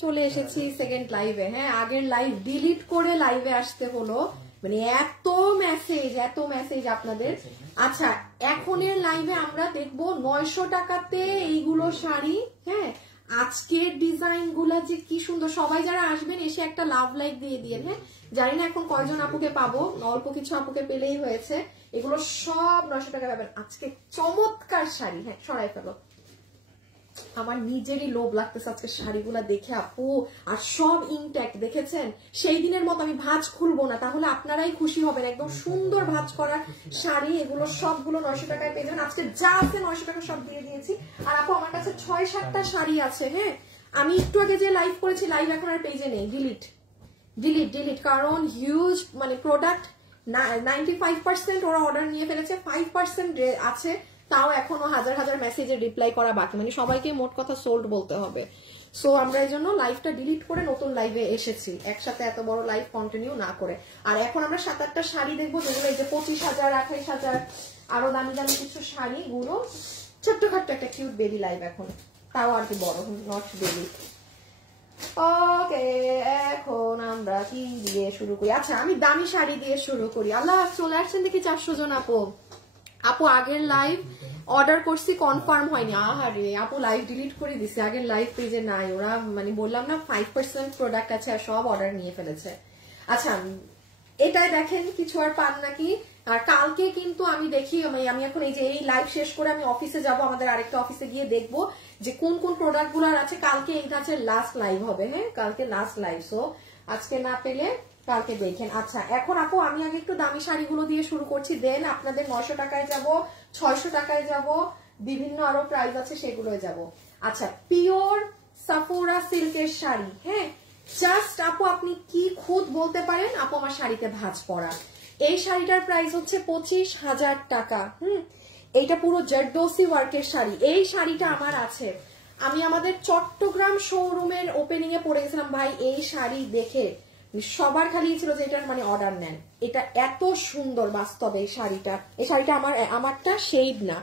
চলে এসেছি সেকেন্ড লাইভে। হ্যাঁ, আগের লাইভ ডিলিট করে লাইভে আসতে হলো, মানে এত মেসেজ আপনাদের। আচ্ছা, এখনের লাইভে আমরা দেখবো 900 টাকাতে এইগুলো শাড়ি। হ্যাঁ, আজকের ডিজাইন গুলা যে কি সুন্দর। সবাই যারা আসবেন এসে একটা লাভ লাইক দিয়ে দিয়ে। হ্যাঁ, জানি না এখন কয়জন আপুকে পাবো, অল্প কিছু আপুকে পেলেই হয়েছে। এগুলো সব 900 টাকা পাবেন। আজকে চমৎকার শাড়ি। হ্যাঁ, সরাই ফেলো, আমার নিজেরই লোভ লাগতেছে আজকে শাড়িগুলা দেখে আপু। আর সব ইনট্যাক্ট, দেখেছেন? সেই দিনের মতো আমি ভাঁজ খুলবো না, তাহলে আপনারাই খুশি হবেন। একদম সুন্দর ভাঁজ করা শাড়ি, এগুলো সবগুলো 900 টাকায় পেয়ে যাবেন। আজকে যা আছে 900 টাকা সব দিয়ে দিয়েছি। আর আপু আমার কাছে 6-7টা শাড়ি আছে। হ্যাঁ, আমি একটু আগে যে লাইভ করেছি, লাইভ এখন আর পেজে নেই, ডিলিট, কারণ হিউজ মানে প্রোডাক্ট 95% ওরা অর্ডার নিয়ে ফেলেছে, 5% আছে, তাও এখনো হাজার মেসেজের রিপ্লাই করা বাকি, মানে সবাইকে মোট কথা সোল্ড বলতে হবে। সো আমরা এই জন্য লাইভটা ডিলিট করে নতুন লাইভে এসেছি, একসাথে এত বড় লাইভ কন্টিনিউ না করে। আর এখন আমরা 7-8টা শাড়ি দেখবো, যেগুলো এই যে 25,000, 28,000, আরো দামি দামি কিছু শাড়ি গুলো। ছোট্টখাট্ট একটা কিউট বেবি লাইভ এখন, তাও আর কি বড়, নট বেবি। ওকে, এখন আমরা কি দিয়ে শুরু করি? আচ্ছা, আমি দামি শাড়ি দিয়ে শুরু করি। আল্লাহ, চলে আসছেন দেখি 400 জন আপু। আগের লাইভ অর্ডার করছি, কনফার্ম হয়নি। আহারে আপু, লাইভ ডিলিট করে দিছে, আগের লাইভ পেজে নাই। ওরা মানে বললাম না 5% প্রোডাক্ট আছে আর সব অর্ডার নিয়ে ফেলেছে। আচ্ছা, এটাই দেখেন, কিছু আর পান নাকি? আর কালকে কিন্তু আমি দেখি, আমি এখন এই যে এই লাইভ শেষ করে আমি অফিসে যাব, আমাদের আরেকটা অফিসে গিয়ে দেখবো যে কোন কোন প্রোডাক্ট গুলার আছে। কালকে এই গাছের লাস্ট লাইভ হবে। হ্যাঁ, কালকে লাস্ট লাইভ, সো আজকে না পেলে কালকে দেখেন। আচ্ছা, এখন আপু আমি আগে একটু দামি শাড়িগুলো দিয়ে শুরু করছি, দেন আপনাদের 900 টাকায় যাব, 600 টাকায় যাব, বিভিন্ন আরো প্রাইস আছে সেগুলোয় যাব। আচ্ছা, পিওর সাফোরা সিল্কের শাড়ি। হ্যাঁ, জাস্ট আপু আপনি কি খুদ বলতে পারেন আপু আমার শাড়িতে ভাঁজ পড়া। এই শাড়িটার প্রাইস হচ্ছে 25,000 টাকা। এইটা পুরো জারদোসি ওয়ার্কের শাড়ি। এই শাড়িটা আমার আছে, আমি আমাদের চট্টগ্রাম শোরুমের ওপেনিং এ পরে গেছিলাম ভাই। এই শাড়ি দেখে সবার খালি ছিল যে এটার মানে অর্ডার নেন। এটা এত সুন্দর বাস্তবে এই শাড়িটা। এই শাড়িটা আমারটা শেড না,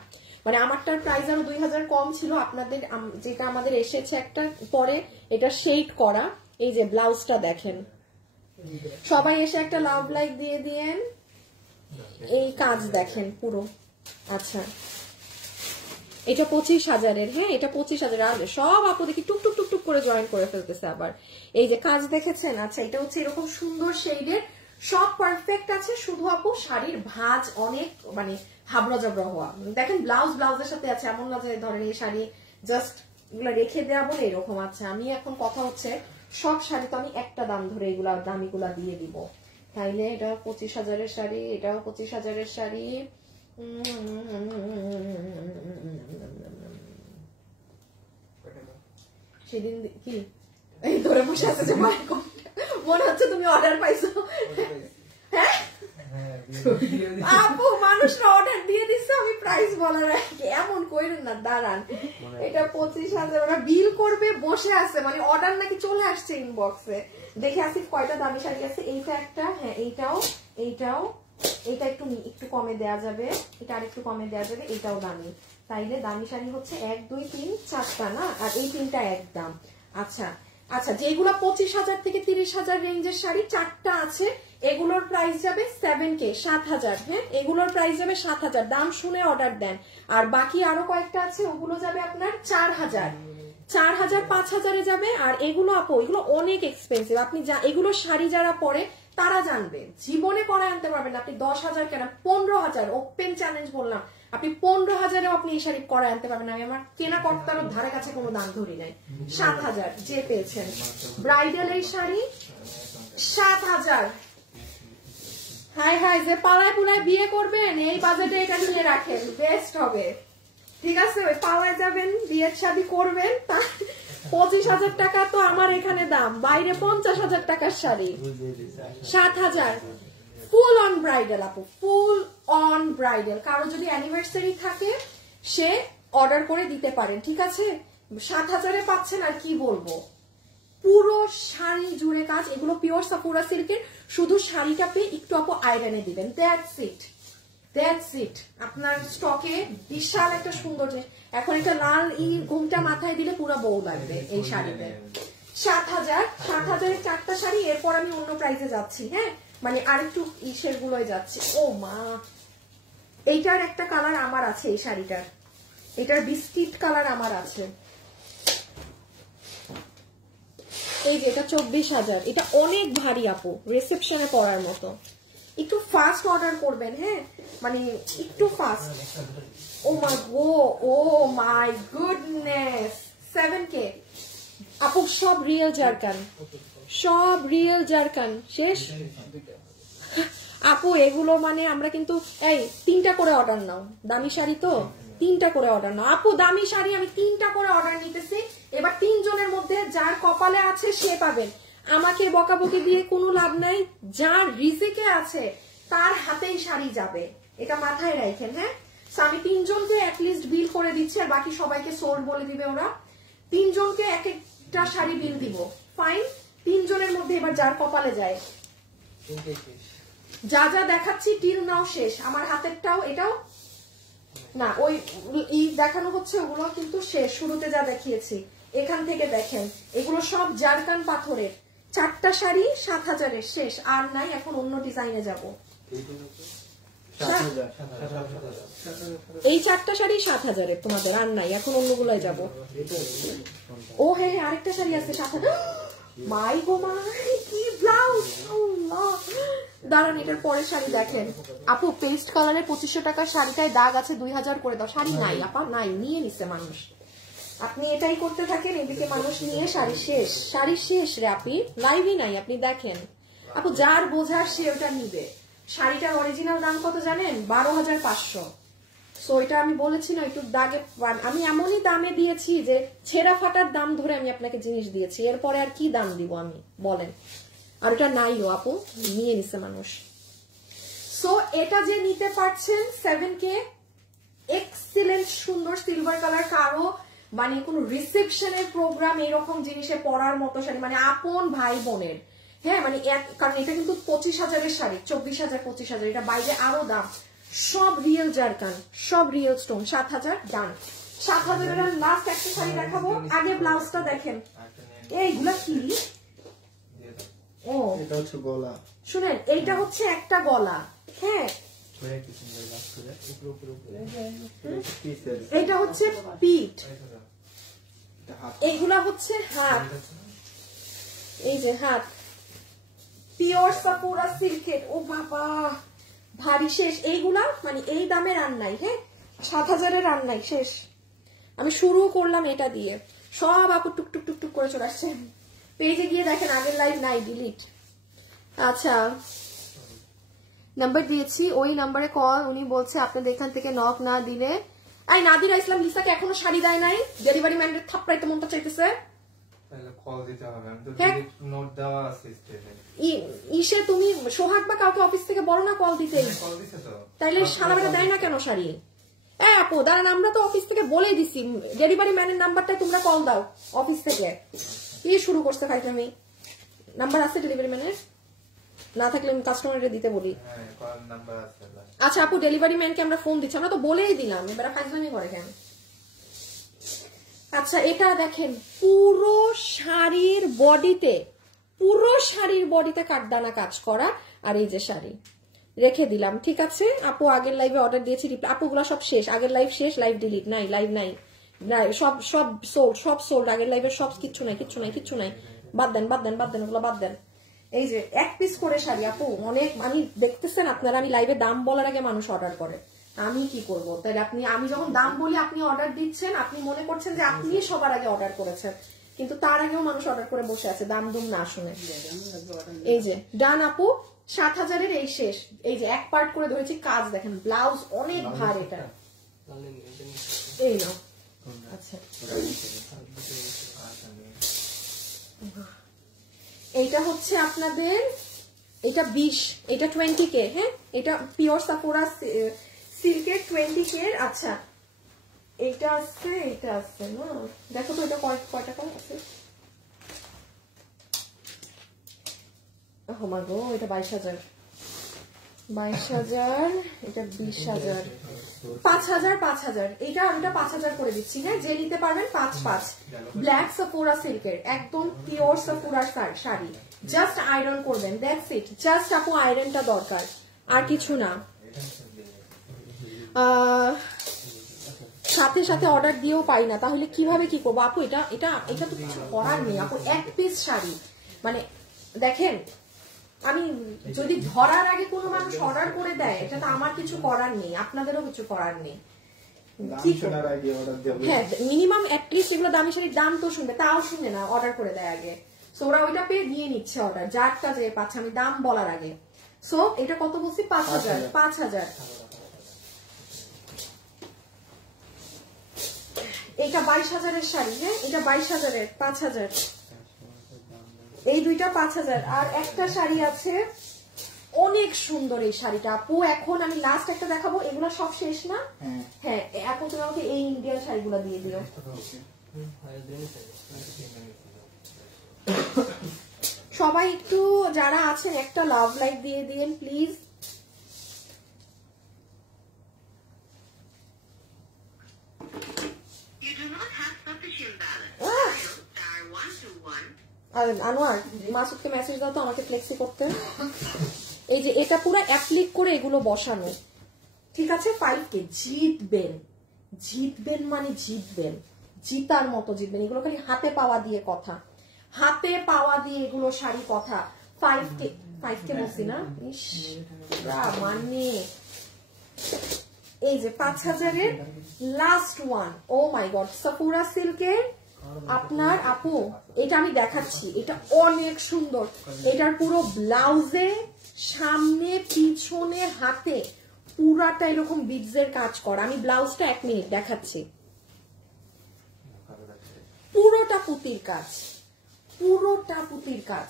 মানে আমারটার প্রাইস আরো 2000 কম ছিল। আপনাদের যেটা আমাদের এসেছে একটা পরে, এটা শেড করা। এই যে ব্লাউজটা দেখেন, সবাই এসে একটা লাভ লাইক দিয়ে দিয়েন। এই কাজ দেখেন পুরো। আচ্ছা, এটা 25,000-এর। হ্যাঁ, এটা 25,000। সব আপু দেখি টুকটুক টুকটুক করে জয়েন করে ফেলতেছে আবার। এই যে কাজ দেখেছেন? আচ্ছা, এটা হচ্ছে এরকম সুন্দর শেডের, সব পারফেক্ট আছে, শুধু আপু শাড়ির ভাঁজ অনেক মানে হাবড়া জাবড়া হওয়া। দেখেন ব্লাউজের সাথে আছে, এমন না যে ধরেন এই শাড়ি জাস্ট এগুলো রেখে দেওয়া বলে এরকম আছে। আমি এখন কথা হচ্ছে সব শাড়ি তো আমি একটা দাম ধরে এগুলা দামিগুলা দিয়ে দিব, তাইলে এটা 25,000-এর শাড়ি, এটাও 25,000-এর শাড়ি। সেদিন কি এই ধরে বসে আছে যে মনে হচ্ছে তুমি অর্ডার পাইছো। হ্যাঁ আপু, মানুষরা অর্ডার দিয়ে দিচ্ছে, আমি প্রাইস বলার আগে এমন কইরেন না। দাঁড়ান, এটা 25,000, ওরা বিল করবে বসে আছে, মানে অর্ডার নাকি চলে আসছে ইনবক্সে। দেখে আসি কয়টা দামি শাড়ি আছে। এইটা একটা, হ্যাঁ এইটাও এটা একটু কমে দেয়া যাবে, এটা আর একটু কমে দেয়া যাবে, এটাও দামি। তাইলে দামি শাড়ি হচ্ছে 1, 2, 3, 4টা না, আর এই 3টা একদম। আচ্ছা, যেগুলো 25,000 থেকে 30,000 রেঞ্জের শাড়ি 4টা আছে, এগুলোর প্রাইস যাবে 7K, 7,000। হ্যাঁ, এগুলোর প্রাইস যাবে 7,000। দাম শুনে অর্ডার দেন। আর বাকি আরো কয়েকটা আছে, ওগুলো যাবে আপনার 4,000, 5,000-এ যাবে। আর এগুলো আপু, এগুলো অনেক এক্সপেন্সিভ। আপনি এগুলো শাড়ি যারা পরে তারা জানবে, জীবনে পরে আনতে পারবেন না আপনি 10,000 কেন, 15,000 ওপেন চ্যালেঞ্জ বললাম। আপনি 15,000-এও আপনি এই শাড়ি পরে আনতে পারবেন না। আমি আমার কেনা কর্তারও ধারে কাছে কোনো দাম ধরি নাই। 7,000 যে পেয়েছেন। ব্রাইডাল এই শাড়ি 7,000। হাই, যে পাড়ায় পুলায় বিয়ে করবেন এই বাজেটে এটা নিয়ে রাখেন, বেস্ট হবে। ঠিক আছে, ওই পাড়ায় যাবেন, বিয়ের শাড়ি করবেন, 25,000 টাকা তো আমার এখানে দাম, বাইরে 50,000 টাকার শাড়ি 7,000। ফুল অন ব্রাইডাল আপু, ফুল অন ব্রাইডাল। কারো যদি অ্যানিভার্সারি থাকে সে অর্ডার করে দিতে পারেন, ঠিক আছে? 7,000-এ পাচ্ছেন। আর কি বলবো, পুরো শাড়ি জুড়ে কাজ। এগুলো পিওর সাফোরা সিল্কের, শুধু শাড়িটা পেয়ে একটু আপু আয়রনে দিবেন, দ্যাটস ইট। আপনার স্টকে বিশাল একটা সুন্দর। এখন একটা লাল ঘুমটা মাথায় দিলে পুরো বউ লাগবে এই শাড়িতে। 7,000 7,000-এর 4টা শাড়ি। এরপর আমি অন্য প্রাইসে যাচ্ছি, হ্যাঁ, মানে আরেকটু ইসের গুলোয় যাচ্ছি। ও মা, এইটার একটা কালার আমার আছে, এই শাড়িটার, এটার বিস্কিট কালার আমার আছে। এই যে এটা 24,000, এটা অনেক ভারী আপু, রিসেপশনে পরার মতো। একটু ফাস্ট অর্ডার করবেন, হ্যাঁ, মানে একটু fast. O my go, O my goodness, 7K আপু, সব রিয়েল জারকান, সব রিয়েল জারকান। শেষ আপু, এগুলো মানে আমরা কিন্তু এই 3টা করে অর্ডার নাও, দামি শাড়ি তো 3টা করে অর্ডার নাও আপু। দামি শাড়ি আমি 3টা করে অর্ডার নিতেছি। এবার 3 জনের মধ্যে যার কপালে আছে সে পাবেন, আমাকে বকাবকি দিয়ে কোনো লাভ নাই। যার রিজিকে আছে তার হাতেই শাড়ি যাবে, এটা মাথায় রাখেন, হ্যাঁ। আমি 3 জনকে অ্যাটলিস্ট বিল করে দিচ্ছি, আর বাকি সবাইকে সোল্ড বলে দিবে ওরা। 3 জনকে এক একটা শাড়ি বিল দিব, ফাইন। 3 জনের মধ্যে এবার যার কপালে যায়। যা যা দেখাচ্ছি টিল নাও শেষ, আমার হাতেরটাও, এটাও না, ওই দেখানো হচ্ছে ওগুলো কিন্তু শেষ। শুরুতে যা দেখিয়েছি এখান থেকে দেখেন, এগুলো সব জারকান পাথরের। 4টা শাড়ি 7,000-এর, শেষ আর নাই। এখন অন্য ডিজাইনে যাব। এই 4টা শাড়ি 7,000-এর তোমাদের, আর নাই, এখন অন্যগুলোয় যাব। ও হ্যাঁ, আরেকটা শাড়ি আছে 7,000। মাই গো মাই, কি ব্লাউজ, দাঁড়ান, এটার পরের শাড়ি দেখেন আপু। পেস্ট কালারের 2500 টাকার শাড়িটায় দাগ আছে 2000 করে দাও। শাড়ি নাই আপা, নাই, নিয়ে নিচ্ছে মানুষ। আপনি এটাই করতে থাকেন, এদিকে মানুষ নিয়ে শাড়ি শেষ, শাড়ি শেষ রে আপি, লাইভই নাই। আপনি দেখেন আপু, যার বোঝার সে ওটা নিবে। শাড়িটার অরিজিনাল দাম কত জানেন? 12,500। সো এটা আমি বলেছি না একটু দাগে, আমি এমনই দামে দিয়েছি যে ছেঁড়া ফাটার দাম ধরে আমি আপনাকে জিনিস দিয়েছি। এরপরে আর কি দাম দিব আমি বলেন? আর এটা নাইও আপু, নিয়ে নিছে মানুষ। সো এটা যে নিতে পারছেন 7K, এক্সিলেন্ট সুন্দর সিলভার কালার। কারো মানে কোন রিসেপশনের প্রোগ্রাম এরকম জিনিসে পরার মতো শাড়ি, মানে আপন ভাই বোনের, হ্যাঁ, মানে কারণ এটা কিন্তু 25,000-এর শাড়ি, 24,000 25,000, এটা বাইরে আরো দাম। সব রিয়েল জারকান, সব রিয়েল স্টোন। 7,000 ডান। 7,000-এর লাস্ট একটা শাড়ি দেখাবো। আগে ব্লাউজটা দেখেন, এইগুলা কি? ও এটা হচ্ছে গলা, শুনেন, এইটা হচ্ছে একটা গলা, হ্যাঁ, এইটা হচ্ছে পিঠ, এইগুলা হচ্ছে হাত, এই যে হাত, পিওর সাকুরা সিল্কের। ও বাবা, ভারী শেষ। এইগুলা মানে এই দামের আর নাই, হ্যাঁ, 7,000-এর আর নাই, শেষ। আমি শুরু করলাম এটা দিয়ে, সব আপু টুক টুক টুক টুক করে চলে আসছে। পেজে গিয়ে দেখেন, আগের লাইভ নাই, ডিলিট। আচ্ছা, নাম্বার দিয়েছি, ওই নাম্বারে কল। উনি বলছে আপনাদের এখান থেকে নক না দিলে, আই নাদিরা ইসলাম লিসাকে এখনো শাড়ি দেয় নাই। ডেলিভারি ম্যানের থাপ্পড়াইতে মনটা চাইতেছে। ইসে তুমি সোহাগ বা কাউকে অফিস থেকে বলো না কল দিতে, তাইলে সারাবেলা দেয় না কেন শাড়ি? আপু দাঁড়ান, আমরা তো অফিস থেকে বলে দিছি, ডেলিভারি ম্যানের নাম্বারটা তোমরা কল দাও অফিস থেকে। কি শুরু করছে ভাই? তুমি নাম্বার আছে ডেলিভারি ম্যানের? না থাকলে আমি কাস্টমারকে দিতে বলি। আচ্ছা আপু, ডেলিভারি ম্যানকে আমরা ফোন দিচ্ছি, আমরা তো বলেই দিলাম, এবার ফাইজলামি করে কেন? আচ্ছা, এটা দেখেন, পুরো শাড়ির বডিতে কাঠদানা কাজ করা। আর এই যে শাড়ি রেখে দিলাম, ঠিক আছে আপু। আগের লাইভে অর্ডার দিয়েছি, আপুগুলা সব শেষ, আগের লাইভ শেষ, লাইভ ডিলিট, নাই, লাইভ নাই, সব সোল্ড, আগের লাইভের সব, কিচ্ছু নাই, বাদ দেন, ওগুলো বাদ দেন। এই যে 1 পিস করে শাড়ি আপু, অনেক, আমি দেখতেছেন আপনারা, আমি লাইভে দাম বলার আগে মানুষ অর্ডার করে, আমি কি করবো? তাহলে আমি যখন দাম বলি আপনি অর্ডার দিচ্ছেন, আপনি মনে করছেন যে আপনি সবার আগে অর্ডার করেছেন, কিন্তু তার আগেও মানুষ অর্ডার করে বসে আছে দাম দুম না শুনে। এই যে ডান আপু, 7,000-এর এই শেষ। এই যে এক পার্ট করে ধরেছি, কাজ দেখেন, ব্লাউজ অনেক ভার, এটা এই নাও। আচ্ছা, এইটা হচ্ছে আপনাদের, এটা 20, এটা 20K, হ্যাঁ, এটা পিওর সাকুরা সিল্কের 20K। আচ্ছা, এইটা আছে, এটা আছে না, দেখো তো এটা কয় টাকা আছে? ও মা গো, এটা 22,000। 22,000, এটা 20,000, 5,000, 5,000, এটা ওটা 5,000 করে দিচ্ছি। হ্যাঁ, যে নিতে পারবেন 5 ব্ল্যাক সাফোরা সিল্কের একদম পিওর সাফোরা শাড়ি, জাস্ট আয়রন করবেন, দ্যাটস ইট। জাস্ট আপু আয়রনটা দরকার, আর কিছু না। সাথে সাথে অর্ডার দিয়েও পাই না, তাহলে কিভাবে কি করবো আপু? এটা এটা এটা তো কিছু করার নেই আপু। এক পিস শাড়ি মানে দেখেন, আমি যদি ধরার আগে কোনো মানুষ অর্ডার করে দেয়, এটা তো আমার কিছু করার নেই, আপনাদেরও কিছু করার নেই। হ্যাঁ, মিনিমাম অ্যাটলিস্ট এগুলো দামি শাড়ির দাম তো শুনবে, তাও শুনে না, অর্ডার করে দেয় আগে। সো ওরা ওইটা পেয়ে দিয়ে নিচ্ছে অর্ডার, যারটা যে পাচ্ছে আমি দাম বলার আগে। সো এটা কত বলছি? 5,000, 5,000। এটা 22,000-এর শাড়ি। হ্যাঁ, এটা 22,000-এর, 5,000। এই দুইটা 5,000। আর একটা শাড়ি আছে অনেক সুন্দর, এই শাড়িটা আপু এখন আমি লাস্ট একটা দেখাবো। এগুলো সব শেষ না? হ্যাঁ, এখন তুমি আমাকে এই ইন্ডিয়ান শাড়িগুলো দিয়ে দিও। সবাই একটু যারা আছেন একটা লাভ লাইক দিয়ে দিন প্লিজ। আনোয়ার, মাসুদকে মেসেজ দাও তো আমাকে ফ্লেক্সি করতে। এই যে এটা পুরো অ্যাপ্লিক করে এগুলো বসানো, ঠিক আছে? 5K জিতবেন, জিতবেন মানে জিতবেন, জিতার মতো জিতবেন। এগুলো খালি হাতে পাওয়া দিয়ে কথা, হাতে পাওয়া দিয়ে এগুলো শাড়ি কথা। 5K বলছি না? মানে এই যে 5,000-এর লাস্ট ওয়ান। ও মাই গড, সাফুরা সিল্কের আপনার আপু, এটা আমি দেখাচ্ছি, এটা অনেক সুন্দর। এটার পুরো ব্লাউজে সামনে পিছনে হাতে পুরাটা এরকম বিডসের কাজ করা। আমি ব্লাউজটা 1 মিনিট দেখাচ্ছি। পুরোটা পুতির কাজ, পুরোটা পুতির কাজ।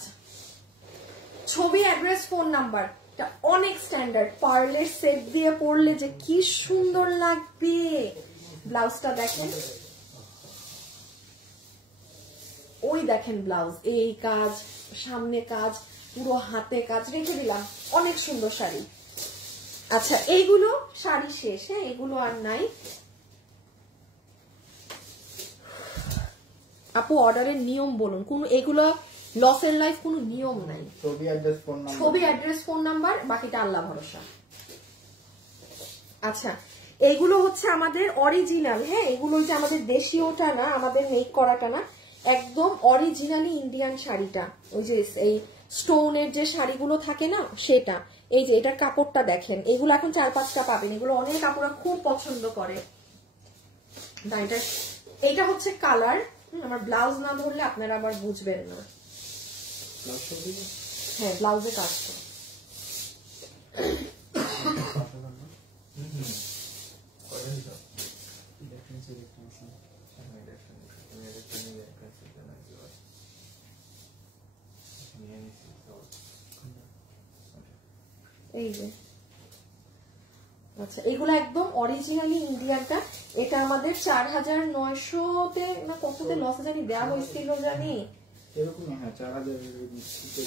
ছবি, অ্যাড্রেস, ফোন নাম্বার। এটা অনেক স্ট্যান্ডার্ড, পার্লের সেট দিয়ে পরলে যে কি সুন্দর লাগবে। ব্লাউজটা দেখেন, ওই দেখেন ব্লাউজ, এই কাজ, সামনে কাজ, পুরো হাতে কাজ রেখে দিলাম। অনেক সুন্দর শাড়ি। আচ্ছা, এইগুলো শাড়ি শেষ। হ্যাঁ, এগুলো আর নাই আপু। অর্ডারের নিয়ম বলুন কোন? এগুলো লসের লাইফ কোনো নিয়ম নাই। ছবি, অ্যাড্রেস, ফোন নাম্বার, বাকিটা আল্লাহ ভরসা। আচ্ছা, এইগুলো হচ্ছে আমাদের অরিজিনাল। হ্যাঁ, এগুলো যে আমাদের দেশীয়টা না, আমাদের মেক করাটা না, একদম অরিজিনালি ইন্ডিয়ান শাড়িটা। ওই যে এই স্টোনের যে শাড়িগুলো থাকে না, সেটা। এই যে এটার কাপড়টা দেখেন, এগুলো এখন 4-5টা পাবেন। এগুলো অনেক কাপড়া খুব পছন্দ করে। এটা হচ্ছে কালার। আমার ব্লাউজ না ধরলে আপনারা আবার বুঝবেন না। হ্যাঁ, ব্লাউজে কাজ করে। এই যে আচ্ছা, এগুলো একদম অরিজিনালি ইন্ডিয়ানটা। এটা আমাদের 4,900-তে না কততে লস জানি দেওয়া হয়েছিল জানি,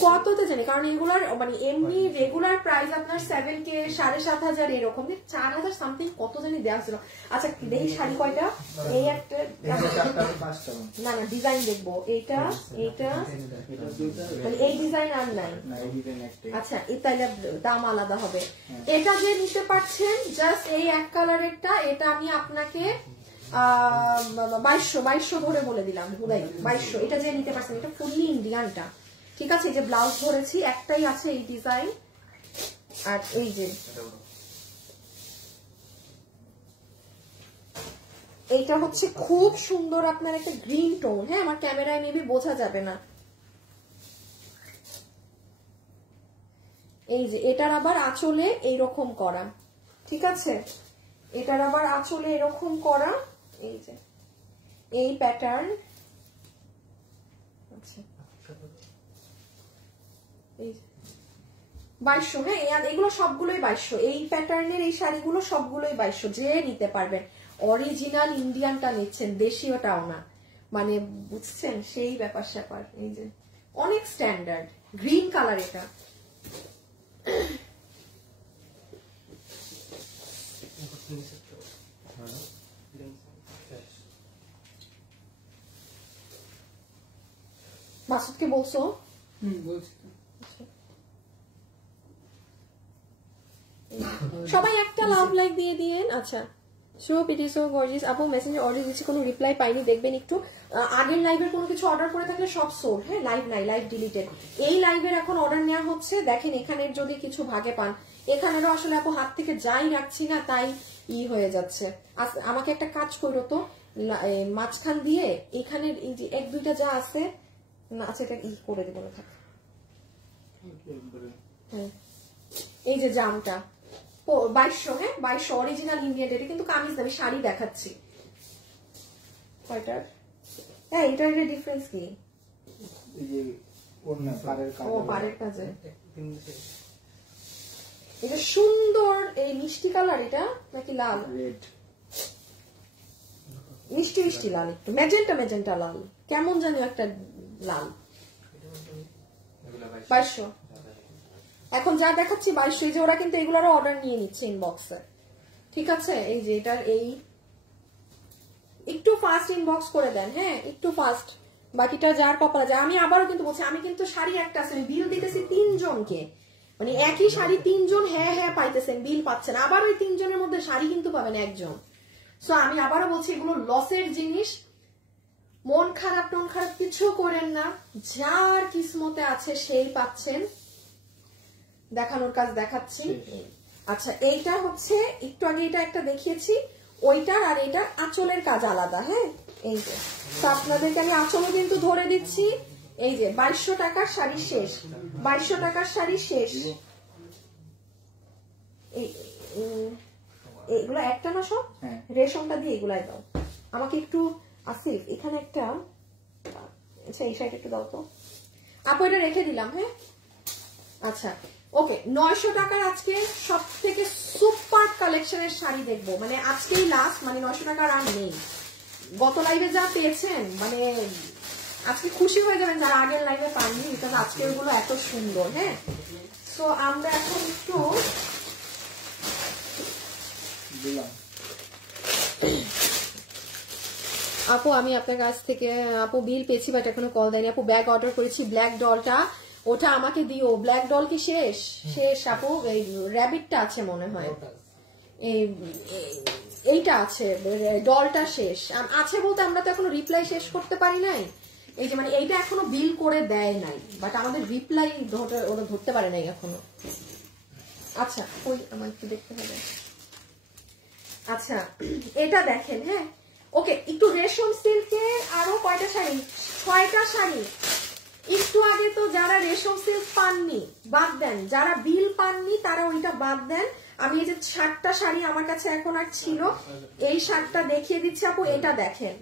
কততে জানি, কারণ এগুলার মানে এমনি রেগুলার প্রাইস আপনার 7K 7,500 এরকম, 4,000 সামথিং কত জানি দেওয়া ছিল। আচ্ছা, দেখি শাড়ি কয়টা। এই একটা, না না ডিজাইন দেখবো। এইটা, এইটা, এই ডিজাইন আর নাই। আচ্ছা, তাহলে দাম আলাদা হবে। এটা যে নিতে পারছেন জাস্ট এই এক কালারেরটা, এটা আমি আপনাকে 2200 ধরে বলে দিলাম। 2200 এটা যে নিতে পারছেন, এটা ফুললি ইন্ডিয়ানটা। ঠিক আছে, এই যে ব্লাউজ ধরেছি, একটাই আছে এই ডিজাইন। আর এই যে এইটা হচ্ছে খুব সুন্দর আপনার একটা গ্রিন টোন। হ্যাঁ, আমার ক্যামেরায় মেবি বোঝা যাবে না। এই যে এটার আবার আঁচলে এইরকম করা, ঠিক আছে? এটার আবার আঁচলে এরকম করা, এই যে এই প্যাটার্ন। আচ্ছা, এই 2200। হ্যাঁ, এগুলো সবগুলোই 2200। এই প্যাটার্নের এই শাড়িগুলো সবগুলোই 2200। যে নিতে পারবেন, অরিজিনাল ইন্ডিয়ানটা নিচ্ছেন, দেশীয়টাও না, মানে বুঝছেন সেই ব্যাপার স্যাপার। এই যে অনেক স্ট্যান্ডার্ড গ্রিন কালার। এটা মাসুদকে বলছো? বলছি। সবাই একটা লাভ লাইক দিয়ে দিয়েন। আচ্ছা শো পিটি সো গর্জিয়াস আপু মেসেঞ্জার অর্ডার দিচ্ছি কোনো রিপ্লাই পাইনি, দেখবেন একটু। আগের লাইভের কোনো কিছু অর্ডার করে থাকলে সব সোল্ড, হ্যাঁ লাইভ নাই, লাইভ ডিলিটেড। এই লাইভের এখন অর্ডার নেওয়া হচ্ছে, দেখেন এখানের যদি কিছু ভাগে পান, এখানেরও আসলে আপু হাত থেকে যাই রাখছি না তাই হয়ে যাচ্ছে। আমাকে একটা কাজ করো তো, মাঝখান দিয়ে এখানের এই যে এক দুইটা যা আছে না, আচ্ছা এটা করে দেবো না, থাক। হ্যাঁ এই যে জামটা 2200, হ্যাঁ 2200 অরিজিনাল ইন্ডিয়ান, এটা কিন্তু কামিজ না, আমি শাড়ি দেখাচ্ছি। কয়টার? হ্যাঁ এটার ডিফারেন্স কি? পাড়ের কাজে এটা সুন্দর, এই মিষ্টি কালার এটা নাকি লাল? মিষ্টি মিষ্টি লাল, একটু ম্যাজেন্টা ম্যাজেন্টা লাল, কেমন জানি একটা লাল। 2200 এখন যা দেখাচ্ছি 2200। এই যে ওরা কিন্তু এগুলোরও অর্ডার নিয়ে নিচ্ছে ইনবক্সে, ঠিক আছে? এই যে এটার এই একটু ফাস্ট ইনবক্স করে দেন, হ্যাঁ একটু ফাস্ট, বাকিটা যার কপালে যায়। আমি আবারও কিন্তু বলছি, আমি কিন্তু শাড়ি একটা আছে, বিল দিতেছি 3 জনকে, মানে একই শাড়ি 3 জন হ্যাঁ হ্যাঁ পাইতেছেন, বিল পাচ্ছেন, আবার ওই 3 জনের মধ্যে শাড়ি কিন্তু পাবেন একজন। সো আমি আবারও বলছি এগুলো লসের জিনিস, মন খারাপ টন খারাপ কিছু করেন না, যার কিসমতে আছে সেই পাচ্ছেন। দেখানোর কাজ দেখাচ্ছি। আচ্ছা এইটা হচ্ছে একটু আগে এটা একটা দেখিয়েছি, ওইটার আর এটা আঁচলের কাজ আলাদা, হ্যাঁ এই যে। তো আপনাদেরকে আমি আঁচলও কিন্তু ধরে দিচ্ছি। এই যে 2200 টাকার শাড়ি শেষ, 2200 টাকার শাড়ি শেষ। এইগুলো একটা না সব, রেশমটা দিয়ে এগুলাই দাও আমাকে একটু। আসিফ এখানে একটা, আচ্ছা এই সাইড একটু দাও তো আপু, এটা রেখে দিলাম, হ্যাঁ আচ্ছা ওকে। 900 টাকার আজকে সব থেকে সুপার কালেকশনের শাড়ি দেখবো, মানে আজকেই লাস্ট, মানে 900 টাকার আর নেই। গত লাইভে যা পেয়েছেন মানে আজকে খুশি হয়ে যাবেন যারা আগের লাইভে পাননি, বিকজ আজকে ওগুলো এত সুন্দর। হ্যাঁ তো আমরা এখন একটু আপু, আমি আপনার কাছ থেকে আপু বিল পেয়েছি বাট এখনো কল দেয়নি। আপু ব্যাগ অর্ডার করেছি, ব্ল্যাক ডলটা, ওটা আমাকে দিও। ব্ল্যাক ডল কি শেষ? শেষ আপু, এই র্যাবিটটা আছে মনে হয়, এইটা আছে, ডলটা শেষ আছে বলতে আমরা তো এখনো রিপ্লাই শেষ করতে পারি নাই। এই যে মানে এইটা এখনো বিল করে দেয় নাই, বাট আমাদের রিপ্লাই ওরা ধরতে পারে নাই এখনো। আচ্ছা ওই আমার একটু দেখতে হবে। আচ্ছা এটা দেখেন, হ্যাঁ ওকে। একটু রেশম সিল্কে আরো কয়টা শাড়ি? 6টা শাড়ি। একটু আগে তো যারা রেশম সিল্ক পাননি বাদ দেন, যারা বিল পাননি তারা ওইটা বাদ দেন। আমি এই যে 7টা শাড়ি আমার কাছে এখন আর ছিল, এই 7টা দেখিয়ে দিচ্ছি আপু। এটা দেখেন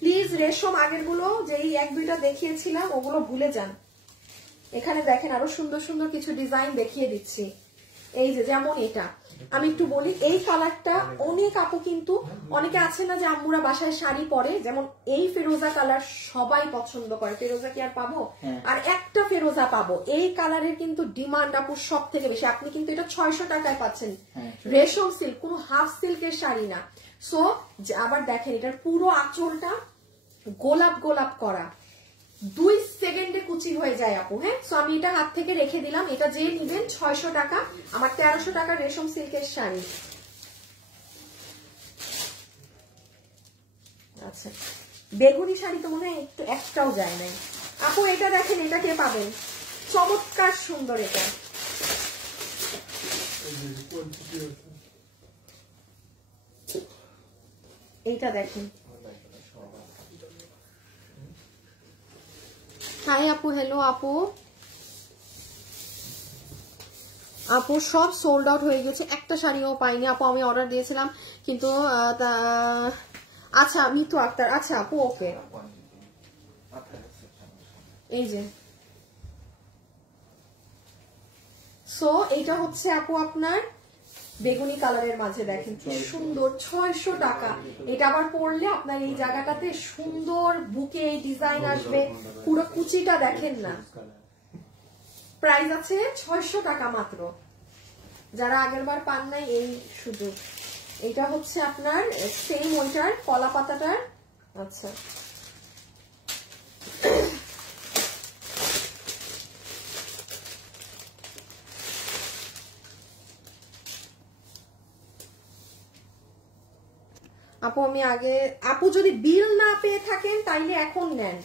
প্লিজ, রেশম আগের গুলো যেই 1-2টা দেখিয়েছিলাম ওগুলো ভুলে যান। এখানে দেখেন আরো সুন্দর সুন্দর কিছু ডিজাইন দেখিয়ে দিচ্ছি। এই যে যেমন এটা আমি একটু বলি, এই কালারটা অনেক আপু কিন্তু, অনেকে আছে না যে আম্মুরা বাসায় শাড়ি পরে, যেমন এই ফেরোজা কালার সবাই পছন্দ করে। ফেরোজা কি আর পাবো? আর একটা ফেরোজা পাবো। এই কালারের কিন্তু ডিমান্ড আপু সব থেকে বেশি। আপনি কিন্তু এটা 600 টাকায় পাচ্ছেন, রেশম সিল্ক, কোনো হাফ সিল্কের শাড়ি না। সো আবার দেখেন এটার পুরো আঁচলটা গোলাপ গোলাপ করা, 2 সেকেন্ডে কুচি হয়ে যায় আপু। হ্যাঁ সো আমি এটা হাত থেকে রেখে দিলাম। এটা যে নিবেন 600 টাকা, আমার 1300 টাকা রেশম সিল্কের শাড়ি। আচ্ছা বেগুনি শাড়ি তো মনে হয় একটু একটাও যায় নাই আপু। এটা দেখেন, এটা কে পাবেন? চমৎকার সুন্দর এটা। এইটা দেখেন। হাই আপু, হ্যালো আপু। আপু সব সোল্ড আউট হয়ে গেছে, একটা শাড়িও পাইনি আপু। আমি অর্ডার দিয়েছিলাম কিন্তু আচ্ছা মিতু আক্তার, আচ্ছা আপু ওকে। এই যে সো এইটা হচ্ছে আপু আপনার বেগুনি কালারের মাঝে, দেখেন কি সুন্দর, 600 টাকা। এটা আবার পরলে আপনার এই জায়গাটাতে সুন্দর বুকে এই ডিজাইন আসবে। পুরো কুচিটা দেখেন না, প্রাইস আছে 600 টাকা মাত্র। যারা আগের বার পান নাই এই সুযোগ। এটা হচ্ছে আপনার সেম ওইটার কলা পাতাটার। আচ্ছা আপু আমি আগে, আপু যদি বিল না পেয়ে থাকেন তাইলে এখন নেন।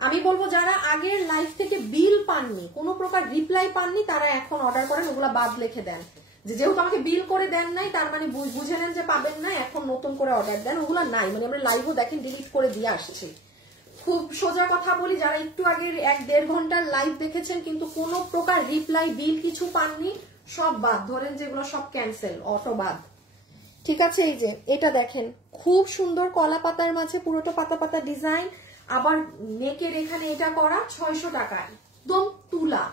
আমি বলবো যারা আগের লাইভ থেকে বিল পাননি, কোনো প্রকার রিপ্লাই পাননি, তারা এখন অর্ডার করেন, ওগুলা বাদ লিখে দেন। যেহেতু আমাকে বিল করে দেন নাই তার মানে বুঝে নেন যে পাবেন না, এখন নতুন করে অর্ডার দেন। ওগুলা নাই, মানে আমরা লাইভও দেখেন ডিলিট করে দিয়ে আসছি। খুব সোজা কথা বলি, যারা একটু আগে 1-1.5 ঘন্টার লাইভ দেখেছেন কিন্তু কোনো প্রকার রিপ্লাই বিল কিছু পাননি, সব বাদ, ধরেন যেগুলো সব ক্যান্সেল, অটো বাদ। ঠিক আছে, এই যে এটা দেখেন খুব সুন্দর কলা পাতার মাঝে পুরোটা পাতা পাতা ডিজাইন, আবার নেকের এখানে এটা করা 600 টাকা, একদম তুলা।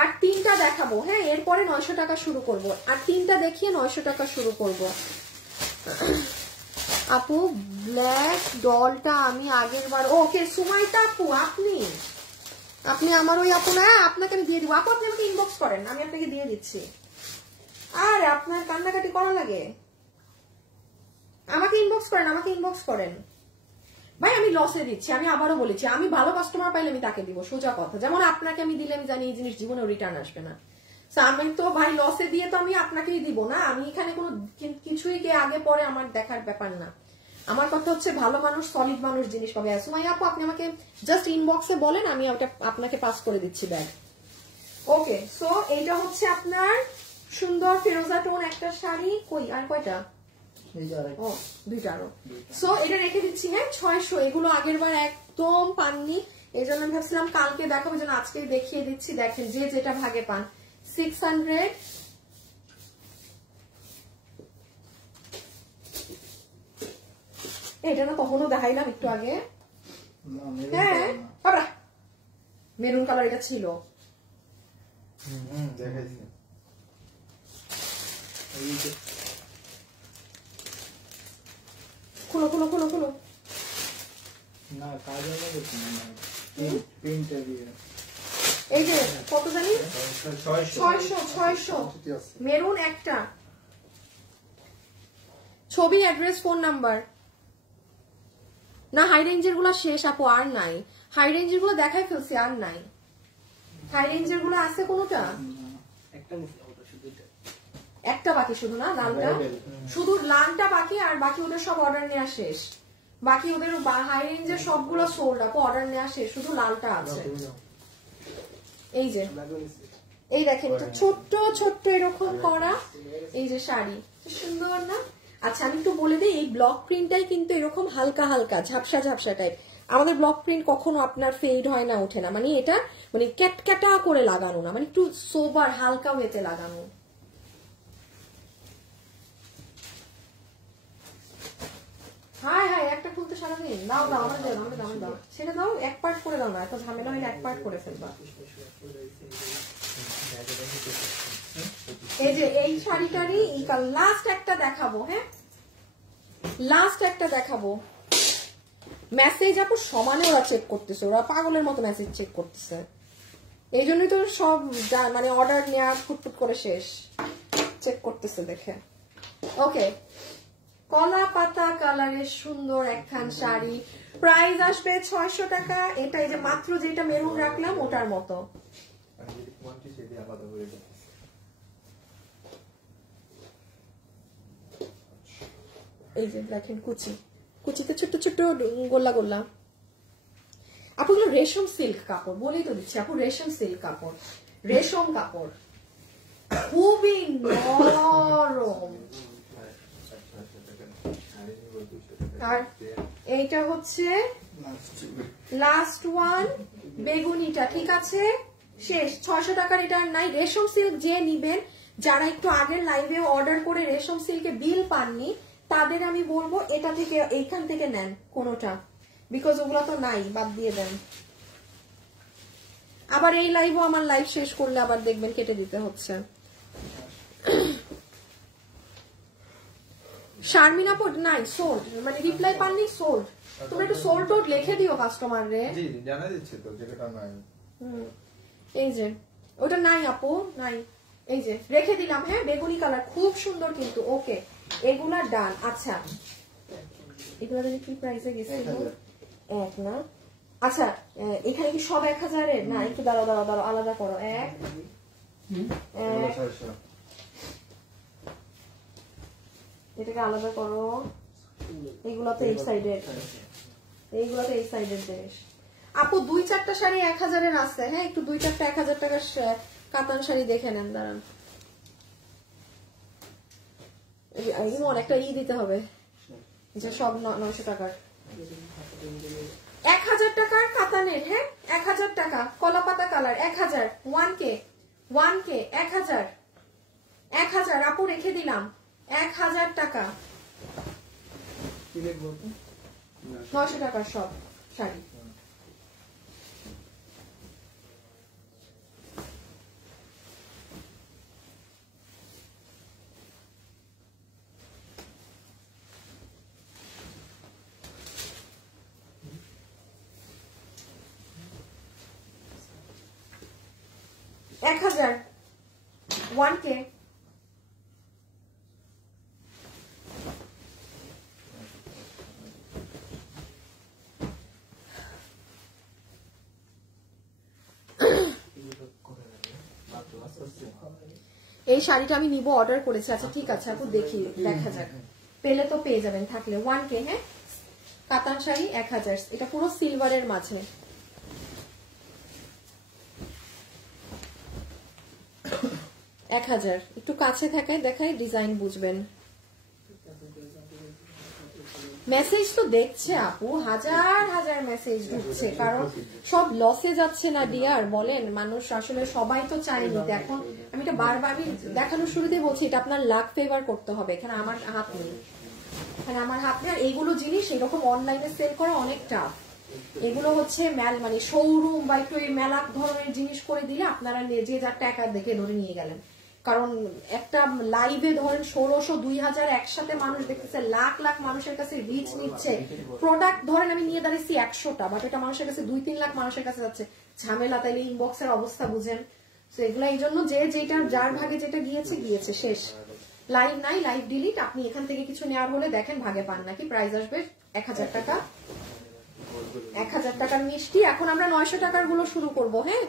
আর 3টা দেখাবো, হ্যাঁ এরপরে 900 টাকা শুরু করব, আর 3টা দেখিয়ে 900 টাকা শুরু করব। আপু ব্ল্যাক ডলটা আমি আগের বার, ওকে সুমাইতা আপু আপনি আমার ওই আপু না, আপনাকে আমি দিয়ে দিব আপু, আপনি আমাকে ইনবক্স করেন, আমি আপনাকে দিয়ে দিচ্ছি। আর আপনার কান্নাকাটি করা লাগে, আমাকে ইনবক্স করেন, আমাকে ইনবক্স করেন ভাই, আমি লসে দিচ্ছি, আমি আবারও বলেছি, আমি ভালো কাস্টমার পাইলে আমি তাকে দিব, সোজা কথা। যেমন আপনাকে আমি দিলে আমি জানি এই জিনিস জীবনে রিটার্ন আসবে না, আমি তো ভাই লসে দিয়ে তো আমি আপনাকেই দিব না, আমি এখানে কোনো কিছুই আগে পরে আমার দেখার ব্যাপার না। আমার কথা হচ্ছে ভালো মানুষ, সলিড মানুষ জিনিস পাবে। সুমাইয়া আপু আপনি আমাকে জাস্ট ইনবক্সে বলেন, আমি ওটা আপনাকে পাস করে দিচ্ছি ব্যাগ। ওকে, সো এইটা হচ্ছে আপনার সুন্দর ফিরোজা টোন একটা শাড়ি, কই আর কয়টা, ও 2টা আরো। সো এটা রেখে দিচ্ছি, হ্যাঁ 600, এগুলো আগের বার একদম পাননি, এই জন্য আমি ভাবছিলাম কালকে দেখাবো, যেন আজকে দেখিয়ে দিচ্ছি। দেখেন যে যেটা ভাগে পান, 600। এটা না কখনো দেখাইলাম একটু আগে, হ্যাঁ বাবা মেরুন কালার এটা ছিল, খুলো খুলো খুলো খুলো না, এই যে কত জানি 600 মেরুন একটা, ছবি অ্যাড্রেস ফোন নাম্বার না। হাই রেঞ্জের গুলো শেষ আপু, আর নাই, হাই রেঞ্জের গুলো দেখাই ফেলছি, আর নাই। হাই রেঞ্জের গুলো আছে কোনটা, একটা বাকি শুধু না, লালটা শুধু, লালটা বাকি, আর বাকি ওদের সব অর্ডার নেওয়া শেষ। বাকি ওদের হাই রেঞ্জের সবগুলো সোল্ড আপু, অর্ডার নেওয়া শেষ, শুধু লালটা আছে। এই যে এই দেখেন, এটা ছোট্ট ছোট্ট এরকম করা, এই যে শাড়ি সুন্দর না। আচ্ছা আমি একটু বলে দিই, এই ব্লক প্রিন্টটাই কিন্তু এরকম হালকা হালকা ঝাপসা ঝাপসা টাইপ। আমাদের ব্লক প্রিন্ট কখনো আপনার ফেড হয় না, ওঠে না, মানে এটা মানে ক্যাটক্যাটা করে লাগানো না, মানে একটু সোবার হালকা ওয়েতে লাগানো। হাই হাই একটা খুলতে সারাদিন, দাও দাও আমার দাও, আমার দাও, দাও সেটা দাও, এক পার্ট করে দাও না, এত ঝামেলা হলে এক পার্ট করে ফেলবা। এই যে এই শাড়িটারই লাস্ট একটা দেখাবো, হ্যাঁ লাস্ট একটা দেখাবো। মেসেজ আপু সমানে ওরা চেক করতেছে, ওরা পাগলের মতো মেসেজ চেক করতেছে, এই জন্যই তো সব মানে অর্ডার নেওয়া ফুটফুট করে শেষ, চেক করতেছে দেখে। ওকে, কলা পাতা কালারের সুন্দর একখান শাড়ি, প্রাইস আসবে 600 টাকা। এটা এই যে মাত্র যেটা মেরুন রাখলাম ওটার মতো। এই যে দেখেন কুচি, কুচিতে ছোট্ট ছোট্ট গোল্লা গোল্লা। আপু এগুলো রেশম সিল্ক কাপড়, বলেই তো দিচ্ছি আপু, রেশম সিল্ক কাপড়, রেশম কাপড়, খুবই নরম। আর এইটা হচ্ছে লাস্ট ওয়ান, বেগুনিটা, ঠিক আছে শেষ। 600 টাকার এটা নাই। রেশম সিল্ক যে নিবেন, যারা একটু আগের লাইভে অর্ডার করে রেশম সিল্কে বিল পাননি, তাদের আমি বলবো এটা থেকে, এইখান থেকে নেন কোনোটা, বিকজ ওগুলো তো নাই, বাদ দিয়ে দেন। আবার এই লাইভও আমার লাইভ শেষ করলে আবার দেখবেন কেটে দিতে হচ্ছে। শারমিনা পোর্ট নাই, সোল্ড, মানে রিপ্লাই পাননি, সোল্ড। তোমরা একটু সোল্ড টোল্ড লিখে দিও কাস্টমার রে। জি জানা দিচ্ছি তো, যেটা নাই। এই যে ওটা নাই আপু, নাই, এই যে রেখে দিলাম, হ্যাঁ বেগুনি কালার খুব সুন্দর কিন্তু। ওকে এগুলা ডান। আচ্ছা এগুলা কি প্রাইসে গেছিল? এক না, আচ্ছা এখানে কি সব 1000-এর? না একটু দাঁড়াও দাঁড়াও দাঁড়াও, আলাদা করো। এক এটাকে আলাদা করো। এইগুলা তো এই সাইডের, এইগুলা তো এই সাইডের জিনিস। আপু 2-4টা শাড়ি 1000-এর আছে, হ্যাঁ একটু 2-4টা 1000 টাকার কাতান শাড়ি দেখে নেন, দাঁড়ান। একটা দিতে হবে যে সব 900 টাকার, 1000 টাকার কাতানের, হ্যাঁ 1000 টাকা কলা পাতা কালার 1000, 1K 1000 1000 আপু রেখে দিলাম 1000 টাকা, 900 টাকার সব শাড়ি। এক 1000, 1K এই শাড়িটা আমি নিব, অর্ডার করেছি। আচ্ছা ঠিক আছে আপু দেখি, দেখা যাক, পেলে তো পেয়ে যাবেন, থাকলে 1K, হ্যাঁ কাতান শাড়ি 1000, এটা পুরো সিলভারের মাঝে। এক 1000 একটু কাছে থাকায় দেখায়, ডিজাইন বুঝবেন। মেসেজ তো দেখছে আপু, হাজার হাজার মেসেজ ঢুকছে, কারণ সব লসে যাচ্ছে না ডিয়ার, বলেন মানুষ আসলে সবাই তো চায়নি। এখন আমি এটা বারবার আমি দেখানোর শুরুতেই বলছি, এটা আপনার লাক ফেভার করতে হবে, এখানে আমার হাত নেই, এখানে আমার হাত নেই। আর এইগুলো জিনিস এরকম অনলাইনে সেল করা অনেক টাফ। এগুলো হচ্ছে মানে শোরুম বা একটু মেলা ধরনের জিনিস করে দিলে আপনারা যে যার টাকা দেখে ধরে নিয়ে গেলেন, কারণ একটা লাইভে ধরেন 1600-2000 একসাথে মানুষ দেখতেছে, লাখ লাখ মানুষের কাছে রিচ নিচ্ছে। প্রোডাক্ট ধরেন আমি নিয়ে দাঁড়িয়েছি 100টা, বাট এটা মানুষের কাছে 2-3 লাখ মানুষের কাছে যাচ্ছে, ঝামেলা। তাইলে ইনবক্সের অবস্থা বুঝেন। তো এগুলো এই জন্য যে যেটা যার ভাগে যেটা গিয়েছে গিয়েছে, শেষ। লাইভ নাই, লাইভ ডিলিট। আপনি এখান থেকে কিছু নেওয়ার হলে দেখেন ভাগে পান নাকি। প্রাইস আসবে 1000 টাকা, 1000 টাকার মিষ্টি। এখন আমরা 900 টাকার গুলো শুরু করব, হ্যাঁ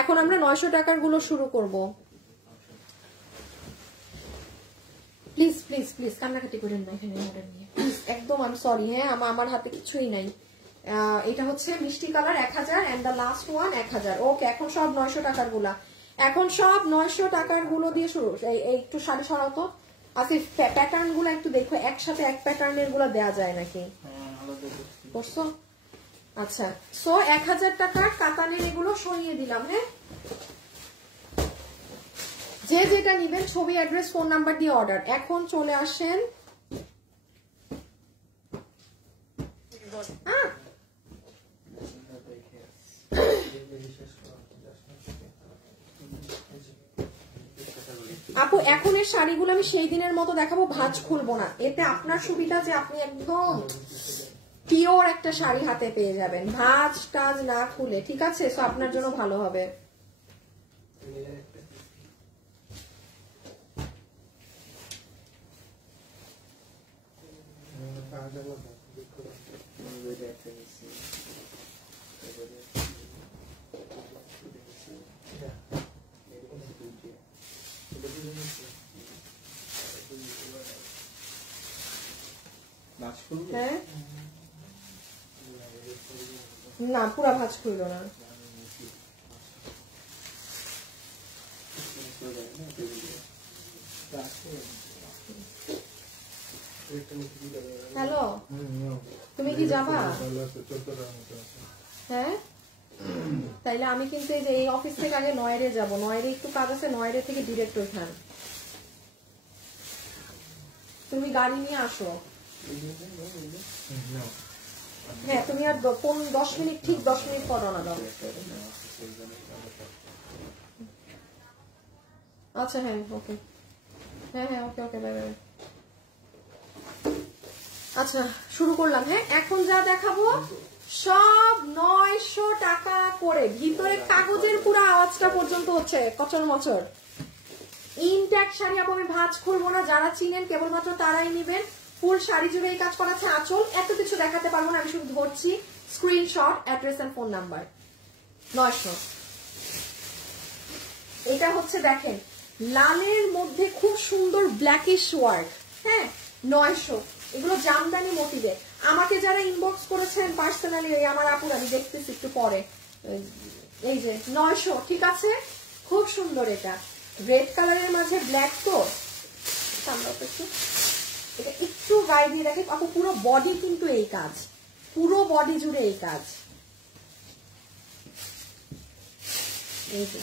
এখন আমরা 900 টাকার গুলো শুরু করব। প্লিজ প্লিজ প্লিজ কান্নাকাটি করেন না এখানে অর্ডার নিয়ে, প্লিজ একদম। আমি সরি, হ্যাঁ আমার হাতে কিছুই নাই। এটা হচ্ছে মিষ্টি colour 1000 and the last one 1000। Okay এখন সব 900 টাকার গুলা, এখন সব 900 টাকার গুলো দিয়ে শুরু। একটু শাড়ি সরাও তো, আচ্ছা প্যাটার্ন গুলো একটু দেখো, একসাথে এক প্যাটার্নের গুলা দেওয়া যায় নাকি, করছো? আচ্ছা সো 1000 টাকার কাতানের এগুলো সরিয়ে দিলাম, হ্যাঁ যে যেটা নিবেন ছবি, অ্যাড্রেস, ফোন নাম্বার দিয়ে অর্ডার। এখন চলে আসেন আপু। এখনের শাড়িগুলো আমি সেই দিনের মতো দেখাবো, ভাঁজ খুলবো না। এতে আপনার সুবিধা যে আপনি একদম পিওর একটা শাড়ি হাতে পেয়ে যাবেন, ভাঁজ টাজ না খুলে, ঠিক আছে? সো আপনার জন্য ভালো হবে। হ্যাঁ না পুরা ভাঁজ খুলল না। হ্যালো তুমি কি যাবা? হ্যাঁ তাইলে আমি কিন্তু এই অফিস থেকে আগে নয়রে যাব, নয়রে একটু কাজ আছে, নয়রে থেকে ডিরেক্ট ওইখান। তুমি গাড়ি নিয়ে আসো। হ্যাঁ তুমি আর 10 মিনিট, ঠিক 10 মিনিট পর রওনা দাও। আচ্ছা হ্যাঁ ওকে, হ্যাঁ হ্যাঁ ওকে ওকে বাই বাই। আচ্ছা শুরু করলাম, হ্যাঁ এখন যা দেখাবো সব 900 টাকা করে। ভিতরে কাগজের পুরো আওয়াজটা পর্যন্ত হচ্ছে কচর মচর। ইনট্যাক্ট শাড়ি আপু আমি ভাঁজ খুলবো না, যারা চিনেন কেবলমাত্র তারাই নেবেন। ফুল শাড়ি জুড়ে এই কাজ করা আছে, আঁচল এত কিছু দেখাতে পারবো না, আমি শুধু ধরছি screenshot, address and phone number. 900। এটা হচ্ছে দেখেন লালের মধ্যে খুব সুন্দর ব্ল্যাকিশ ওয়ার্ক, হ্যাঁ 900। এগুলো জামদানি মোটিভে। আমাকে যারা ইনবক্স করেছেন পার্সোনালি, আমার আপুর আমি দেখতেছি একটু পরে, এই যে 900, ঠিক আছে, খুব সুন্দর। এটা রেড কালারের মাঝে ব্ল্যাক, তো এটা একটু গায়ে দিয়ে দেখে আপু, পুরো বডি কিন্তু এই কাজ, পুরো বডি জুড়ে এই কাজ। এই যে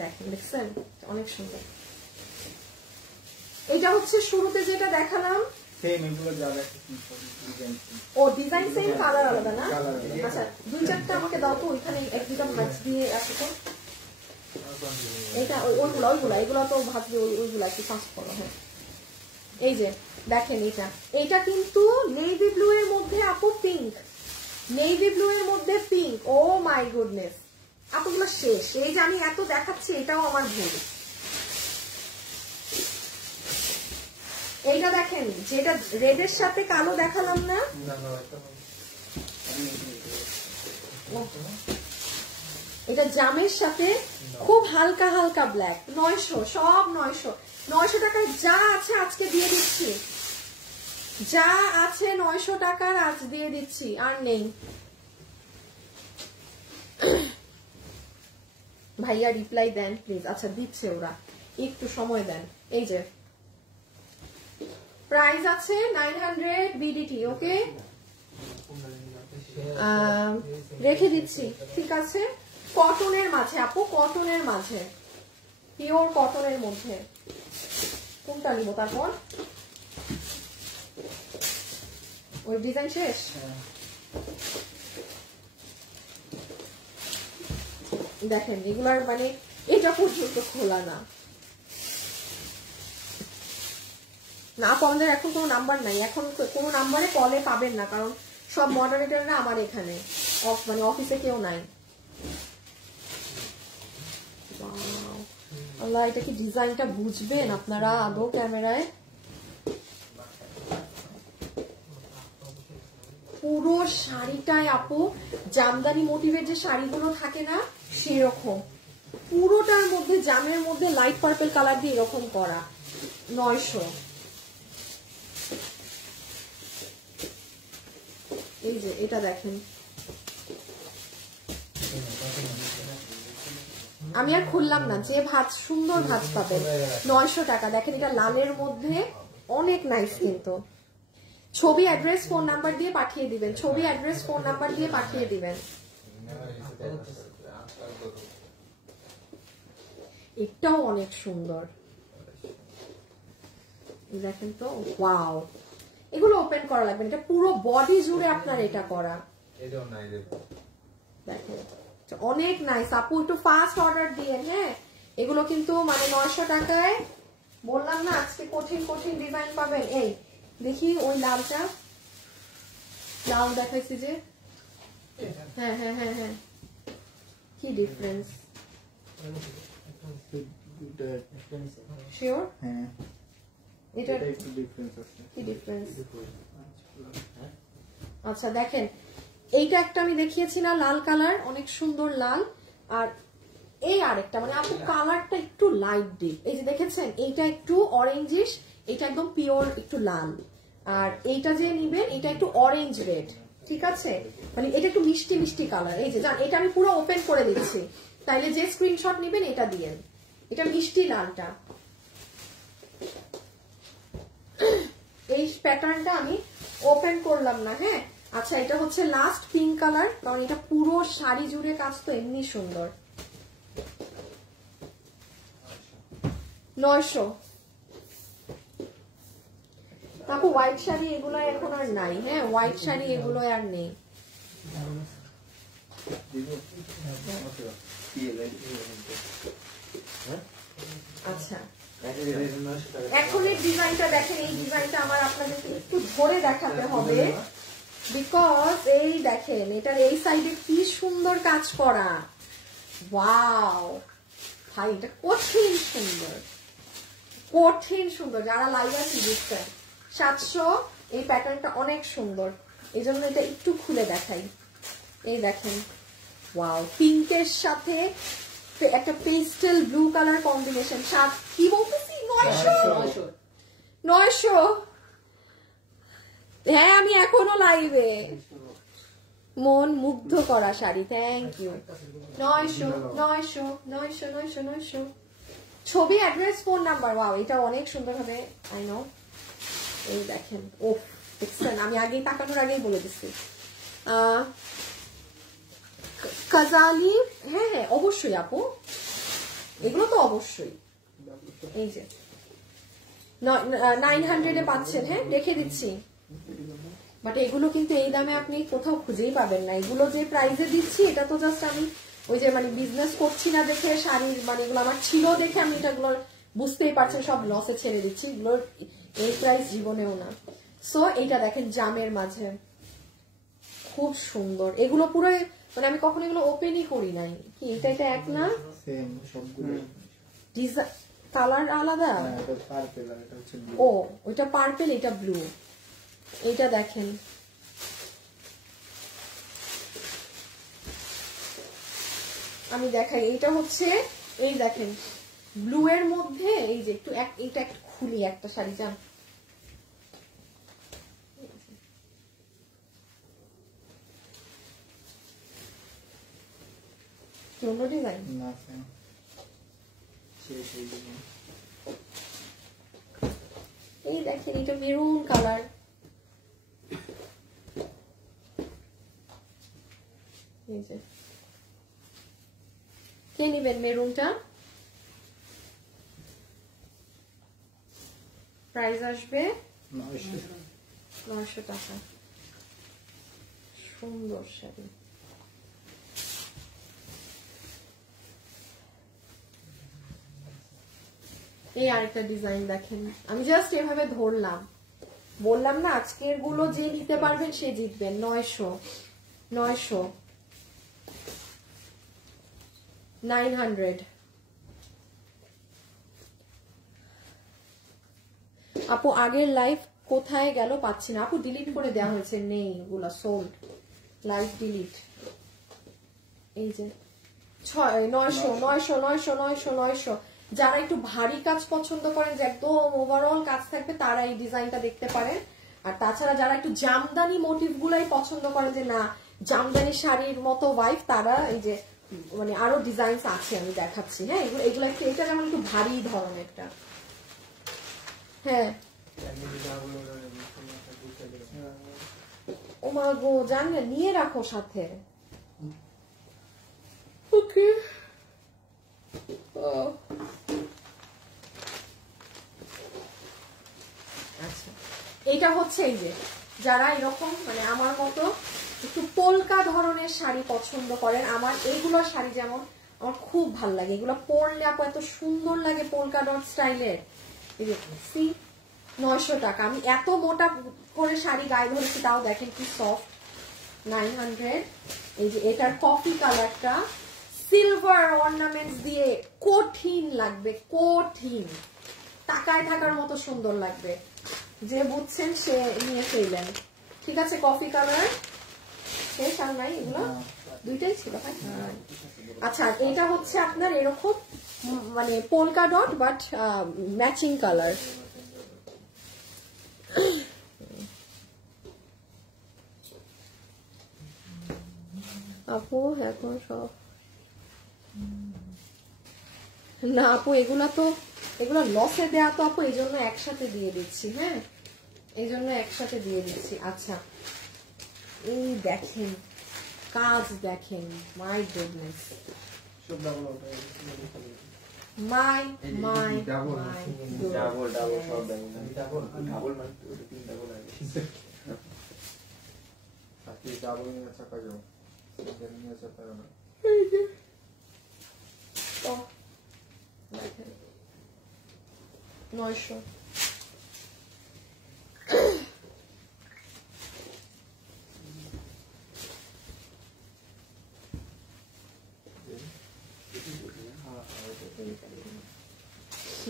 দেখেন, দেখছেন অনেক সুন্দর। এটা হচ্ছে শুরুতে যেটা দেখালাম, ও ডিজাইন সেম, কালার আলাদা না? আচ্ছা 2-4টা আমাকে দাও তো, ওইখানে 1-2টা ম্যাচ দিয়ে আছে তো। এইটা ওইগুলা এগুলো তো ভাবছি ওইগুলা একটু ফাস্ট করো। হ্যাঁ এই যে দেখেন, এটা কিন্তু নেভি ব্লু এর মধ্যে আপু পিঙ্ক, নেভি ব্লু এর মধ্যে পিঙ্ক। ও মাই গুডনেস আপুগুলো শেষ। এই যে আমি এত দেখাচ্ছি, এটাও আমার ভুল। এইটা দেখেন, যেটা রেডের সাথে কালো দেখালাম না, এটা জামের সাথে খুব হালকা হালকা ব্ল্যাক। 900, সব 900। 900 টাকার যা আছে আজকে দিয়ে দিচ্ছি, যা আছে 900 টাকার আজ দিয়ে দিচ্ছি, আর নেই। ভাইয়া রিপ্লাই দেন প্লিজ। আচ্ছা দিচ্ছে ওরা, একটু সময় দেন। এই যে প্রাইস আছে 900 বিডিটি, ওকে রেখে দিচ্ছি, ঠিক আছে। কটনের মাঝে আপু, কটনের মাঝে, পিওর কটনের মধ্যে। কোনটা নিব তারপর? ওই ডিজাইন শেষ? দেখেন এগুলার মানে এটা পর্যন্ত খোলা না। না আমাদের এখন কোনো নাম্বার নাই, এখন কোনো নাম্বারে কলে পাবেন না, কারণ সব মডারেটররা আমার এখানে মানে অফিসে কেউ নাই। আল্লাহ, এটা কি ডিজাইনটা বুঝবেন আপনারা আদৌ ক্যামেরায়? পুরো শাড়িটায় আপু জামদানি মোটিভের যে শাড়িগুলো থাকে না, সেরকম পুরোটার মধ্যে জামের মধ্যে লাইট পার্পল কালার দিয়ে এরকম করা। 900। এই যে এটা দেখেন, আমি আর খুললাম না, যে ভাঁজ সুন্দর ভাঁজ পাবেন 900 টাকা। দেখেন এটা লালের মধ্যে অনেক নাইস, কিন্তু ছবি অ্যাড্রেস ফোন নাম্বার দিয়ে পাঠিয়ে দিবেন, ছবি অ্যাড্রেস ফোন নাম্বার দিয়ে পাঠিয়ে দিবেন। এটাও অনেক সুন্দর, দেখেন তো, ওয়াও। এগুলো ওপেন করা লাগবে, এটা পুরো বডি জুড়ে আপনার এটা করা। দেখেন অনেক নাইস আপু, একটু ফাস্ট অর্ডার দিয়ে। হ্যাঁ এগুলো কিন্তু মানে 900 টাকায়, বললাম না আজকে কঠিন কঠিন ডিজাইন পাবেন। এই দেখি ওই লালটা, লাল দেখাইছি যে, হ্যাঁ হ্যাঁ হ্যাঁ হ্যাঁ, কি ডিফারেন্স? শিওর? হ্যাঁ এটা একটু ডিফারেন্স আছে। কি ডিফারেন্স? আচ্ছা দেখেন, এইটা একটা আমি দেখিয়েছি না, লাল কালার, অনেক সুন্দর লাল। আর এই আরেকটা মানে আপু কালারটা একটু লাইট ডিপ, এই যে দেখেছেন, এইটা একটু অরেঞ্জিশ, এটা একদম পিওর একটু লাল। আর এইটা যে নিবেন এটা একটু অরেঞ্জ রেড, ঠিক আছে, মানে এটা একটু মিষ্টি মিষ্টি কালার। এই যে জান, এটা আমি পুরো ওপেন করে দিচ্ছি, তাইলে যে স্ক্রিনশট নিবেন এটা দিয়েন। এটা মিষ্টি লালটা, এই প্যাটার্নটা আমি ওপেন করলাম না। হ্যাঁ আচ্ছা, এটা হচ্ছে লাস্ট পিঙ্ক কালার, কারণ এটা পুরো শাড়ি জুড়ে কাজ তো এমনি সুন্দর। 900। তারপর হোয়াইট শাড়ি এগুলো এখন আর নাই। হ্যাঁ হোয়াইট শাড়ি এগুলো আর নেই। আচ্ছা এখন এই ডিজাইনটা দেখেন, এই ডিজাইনটা আমার আপনাদেরকে একটু ধরে দেখাতে হবে, বিকজ এই দেখেন এটার এই সাইডে কি সুন্দর কাজ করা। ওয়াও, ভাই এটা কঠিন সুন্দর, কঠিন সুন্দর। যারা লাইভ আছে বুঝছেন 700। এই প্যাটার্নটা অনেক সুন্দর, এই জন্য এটা একটু খুলে দেখাই। এই দেখেন, ওয়াও, পিঙ্কের সাথে একটা পেস্টেল ব্লু কালার কম্বিনেশন। কি বলতেছি, 900। হ্যাঁ, আমি এখনো লাইভে। মন মুগ্ধ করা শাড়ি, থ্যাংক ইউ। 900। ছবি, অ্যাড্রেস, ফোন নাম্বার। ওয়াও, এটা অনেক সুন্দর হবে, আই নো। এই দেখেন, ও দেখছেন, আমি আগেই তাকানোর আগেই বলে দিচ্ছি। কাজালি, হ্যাঁ হ্যাঁ অবশ্যই আপু, এগুলো তো অবশ্যই। এই যে 900-এ পাচ্ছেন, হ্যাঁ রেখে দিচ্ছি। বাট এগুলো কিন্তু এই দামে আপনি কোথাও খুঁজেই পাবেন না। এগুলো যে প্রাইসে দিচ্ছি, এটা তো জাস্ট আমি ওই যে মানে বিজনেস করছি না দেখে, শাড়ির মানে এগুলো আমার ছিল দেখে আমি এটাগুলো বুঝতেই পারছেন সব লসে ছেড়ে দিচ্ছি। এগুলোর এই প্রাইস জীবনেও না। সো এইটা দেখেন জামের মাঝে, খুব সুন্দর। এগুলো পুরো মানে আমি কখনো এগুলো ওপেনই করি নাই। কি এটা এক না, কালার আলাদা? ও ওইটা পার্পেল, এটা ব্লু। এইটা দেখেন, আমি দেখাই। এইটা হচ্ছে, এই দেখেন ব্লু এর মধ্যে, এই যে একটু এইটা একটু খুলি একটা শাড়ি, যান অন্য ডিজাইন। এই দেখেন, এটা মেরুন কালার। এই যে কে নিবেন মেরুনটা? প্রাইস আসবে 900 টাকা। সুন্দর শাড়ি। এই আরেকটা ডিজাইন দেখেন, আমি জাস্ট এভাবে ধরলাম, বললাম না আজকের গুলো যে নিতে পারবেন সে জিতবেন। 900 900। আপু আগের লাইভ কোথায় গেল, পাচ্ছি না। আপু ডিলিট করে দেওয়া হয়েছে, নেই ওগুলা, সোল্ড, লাইভ ডিলিট। এই যে 900। যারা একটু ভারী কাজ পছন্দ করেন, যে একদম ওভারঅল কাজ থাকবে, তারা এই ডিজাইনটা দেখতে পারেন। আর তাছাড়া যারা একটু জামদানি মোটিভ গুলাই পছন্দ করেন, যে না জামদানি শাড়ির মতো ওয়াইফ, তারা এই যে মানে আরো ডিজাইন আছে, আমি দেখাচ্ছি। হ্যাঁ, এগুলো একটু, এটা যেমন একটু ভারী ধরনেরটা। হ্যাঁ, ও মা গো, জানলে নিয়ে রাখো সাথে। ওকে, আচ্ছা, এইটা হচ্ছে এই যে যারা এরকম মানে আমার মতো একটু পোলকা ধরনের শাড়ি পছন্দ করেন, আমার এইগুলো শাড়ি যেমন আমার খুব ভাল লাগে। এগুলো পরলে আপু এত সুন্দর লাগে, পোলকা ডট স্টাইলের। 900 টাকা। আমি এত মোটা করে শাড়ি গায়ে ধরেছি, তাও দেখেন কি সফট। 900। এই যে এটার কফি কালারটা সিলভার অর্নামেন্টস দিয়ে কঠিন লাগবে, কঠিন, তাকায় থাকার মতো সুন্দর লাগবে। যে বুঝছেন সে নিয়ে ফেললেন। ঠিক আছে, কফি কালার শেষ আর নাই, এগুলো দুইটাই ছিল। আচ্ছা, এটা হচ্ছে আপনার এরকম মানে polka dot but matching colour. আপু এখন সব না আপু, এগুলো লসে দেয়া তো আপু, এই জন্য একসাথে দিয়ে দিচ্ছি। হ্যাঁ, এই জন্য একসাথে দিয়ে দিচ্ছি। আচ্ছা, এই দেখেন কাজ, দেখেন, মাই গুডনেস, মাই দেখেন 900।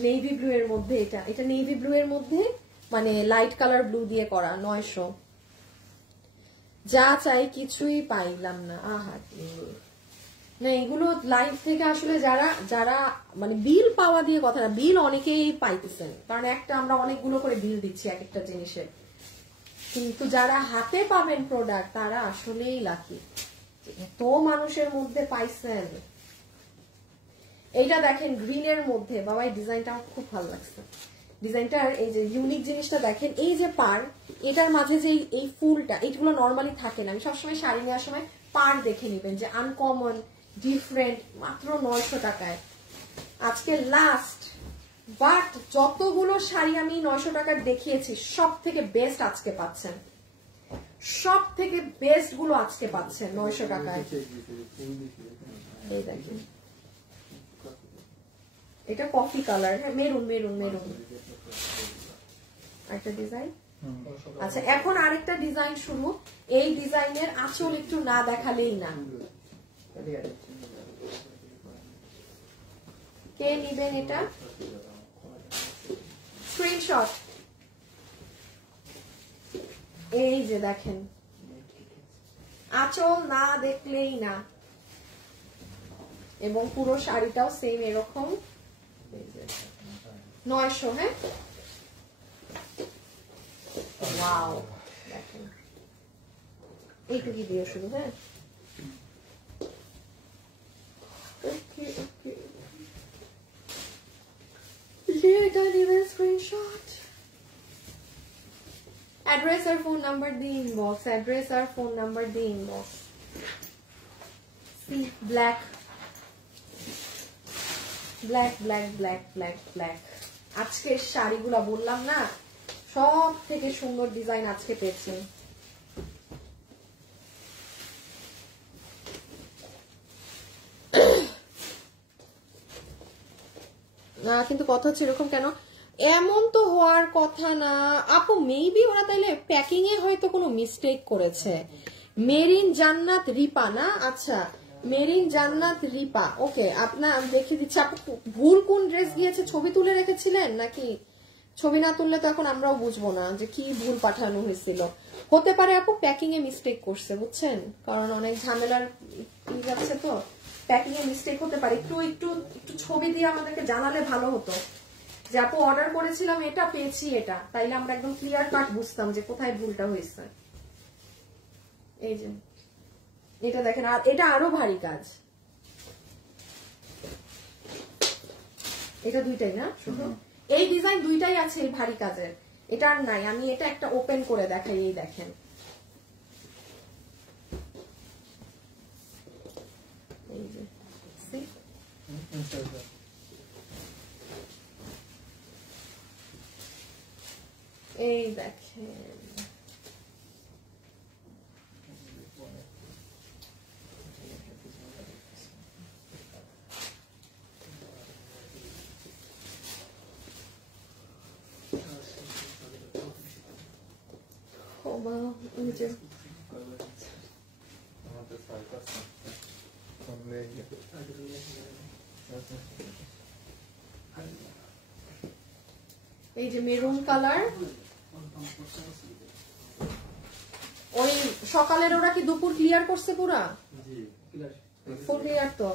নেভি ব্লু এর মধ্যে, এটা নেভি ব্লু এর মধ্যে মানে লাইট কালার ব্লু দিয়ে করা, 900। যা চাই কিছুই পাইলাম না। আহা না, এগুলো লাইভ থেকে আসলে যারা যারা মানে বিল পাওয়া দিয়ে কথা না, বিল অনেকেই পাইতেছেন, কারণ একটা আমরা অনেকগুলো করে বিল দিচ্ছি এক একটা জিনিসের, কিন্তু যারা হাতে পাবেন প্রোডাক্ট তারা আসলেই লাকি। এত মানুষের মধ্যে পাইছেন। এইটা দেখেন গ্রিনের মধ্যে, বাবা এই ডিজাইনটা আমার খুব ভালো লাগছে। ডিজাইনটার এই যে ইউনিক জিনিসটা দেখেন, এই যে পার, এটার মাঝে যে এই ফুলটা, এইগুলো নর্মালি থাকে না। আমি সবসময় শাড়ি নেওয়ার সময় পার দেখে নিবেন যে আনকমন, ডিফারেন্ট, মাত্র 900 টাকায়। আজকে লাস্ট, বাট যতগুলো শাড়ি আমি 900 টাকার দেখিয়েছি সব থেকে বেস্ট আজকে পাচ্ছেন, সব থেকে বেস্ট গুলো আজকে পাচ্ছেন 900 টাকায়। এই দেখেন এটা কফি কালার, হ্যাঁ মেরুন মেরুন মেরুন একটা ডিজাইন। আচ্ছা এখন আরেকটা ডিজাইন শুরু। এই ডিজাইনের আঁচল একটু না দেখালেই না। কে নিবেন এটা? স্ক্রিনশট। এই যে দেখেন আঁচল না দেখলেই না, এবং পুরো শাড়িটাও সেম এরকম 900। হ্যাঁ ওয়াও, দেখেন এইটুকু দিয়ে শুরু। হ্যাঁ ওকে ওকে, এটা দিবেন স্ক্রিনশট। অ্যাড্রেস আর ফোন নাম্বার দিয়ে ইনবক্স, অ্যাড্রেস আর ফোন নাম্বার দিয়ে ইনবক্স। সি black black black black black black. আজকের শাড়িগুলা বললাম না সব থেকে সুন্দর ডিজাইন আজকে পেয়েছি। না কিন্তু কথা হচ্ছে এরকম কেন, এমন তো হওয়ার কথা না আপু। মেবি ওরা তাইলে প্যাকিং এ হয়তো কোনো মিস্টেক করেছে। মেরিন জান্নাত রিপা না? আচ্ছা মেরিন জান্নাত রিপা, ওকে আপনার দেখে দিচ্ছি। আপু ভুল কোন ড্রেস গিয়েছে, ছবি তুলে রেখেছিলেন নাকি? ছবি না তুললে তো এখন আমরাও বুঝবো না যে কি ভুল পাঠানো হয়েছিল। হতে পারে আপু প্যাকিং এ মিস্টেক করছে, বুঝছেন, কারণ অনেক ঝামেলার যাচ্ছে তো, প্যাকিং এ মিস্টেক হতে পারে। একটু একটু একটু ছবি দিয়ে আমাদেরকে জানালে ভালো হতো যে আপু অর্ডার করেছিলাম এটা, পেয়েছি এটা, তাইলে আমরা একদম ক্লিয়ার কাট বুঝতাম যে কোথায় ভুলটা হয়েছে। এই যে এটা দেখেন, আর এটা আরো ভারী কাজ। এটা দুইটাই না শুধু এই ডিজাইন দুইটাই আছে এই ভারী কাজের, এটা আর নাই। আমি এটা একটা ওপেন করে দেখাই, এই দেখেন এই যে এই দেখেন এই যে মেরুন কালার। ওই সকালের ওরা কি দুপুর ক্লিয়ার করছে পুরা? ফুল ক্লিয়ার তো।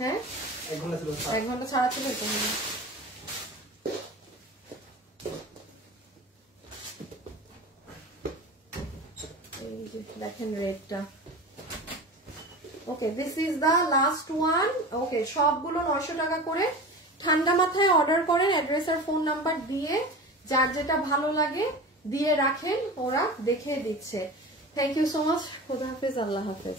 হ্যাঁ 1 ঘন্টা ছাড়া ছিল তো। এই যে দেখেন রেডটা। Okay this is the last one. Okay সবগুলো 900 টাকা করে। ঠান্ডা মাথায় অর্ডার করেন, অ্যাড্রেস আর ফোন নাম্বার দিয়ে, যার যেটা ভালো লাগে দিয়ে রাখেন, ওরা দেখে দিচ্ছে। Thank you so much. খোদা হাফেজ, আল্লাহ হাফেজ।